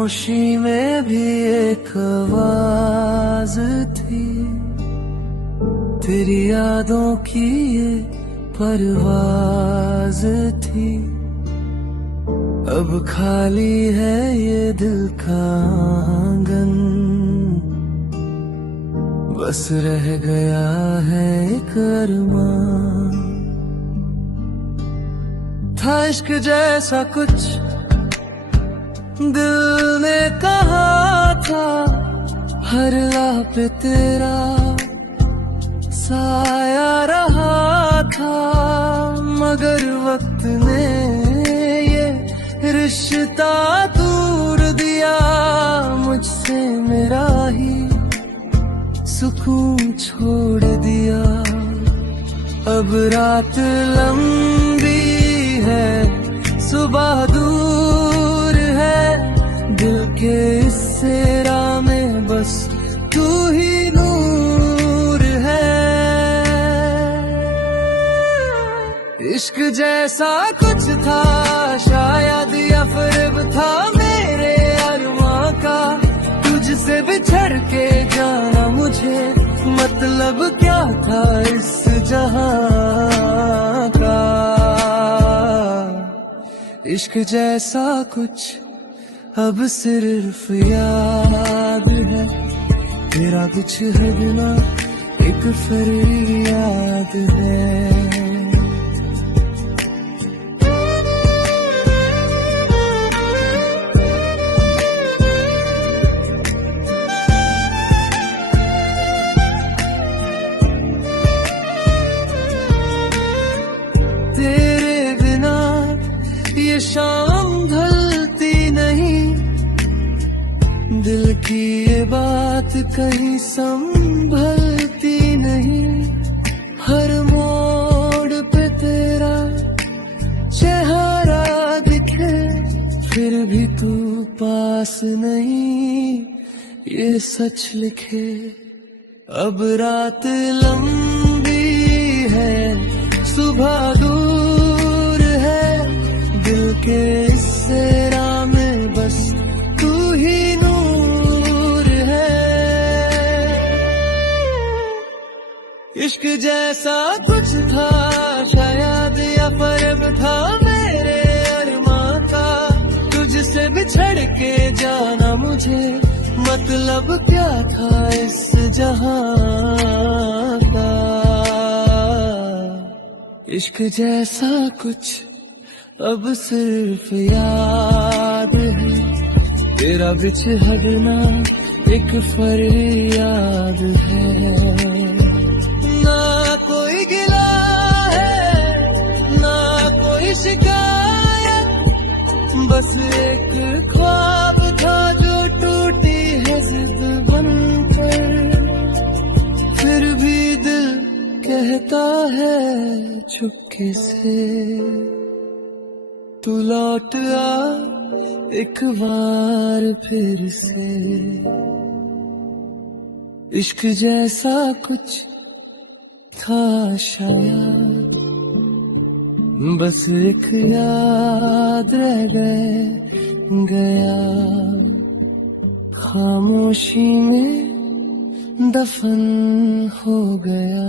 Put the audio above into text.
खामोशी में भी एक आवाज थी, तेरी यादों की ये परवाज थी। अब खाली है ये दिल का आंगन, बस रह गया है एक अरमान। था इश्क जैसा कुछ दिल ने कहा था, हर राह पे तेरा साया रहा था। मगर वक्त ने ये रिश्ता दूर दिया मुझसे, मेरा ही सुकून छोड़ दिया। अब रात लंबी है, सुबह दूर है, दिल के इस सेरा में बस तू ही नूर है। इश्क जैसा कुछ था शायद, या फरेब था मेरे अरमां का। तुझसे बिछड़ के जाना मुझे मतलब क्या था इस जहां का। इश्क जैसा कुछ अब सिर्फ याद है, तेरा कुछ है बिना एक फरियाद है। तेरे बिना ये शाम ढलती नहीं, दिल की ये बात कहीं संभलती नहीं। हर मोड़ पे तेरा चेहरा दिखे, फिर भी तू पास नहीं, ये सच लिखे। अब रात लंबी है, सुबह दूर है, दिल के इस सेरा में बस तू ही नूर है। इश्क जैसा कुछ था शायद, या फरेब था मेरे अरमां का। तुझसे बिछड़ के जाना मुझे मतलब क्या था इस जहां का। इश्क जैसा कुछ अब सिर्फ याद है, तेरा बिछड़ना एक फरियाद है। ना कोई गिला है ना कोई शिकायत, बस एक ख्वाब था जो टूटी है जिद बनकर। फिर भी दिल कहता है चुपके से, तू लौट आ एक बार फिर से। इश्क जैसा कुछ था शायद, बस एक याद रह गया, खामोशी में दफन हो गया।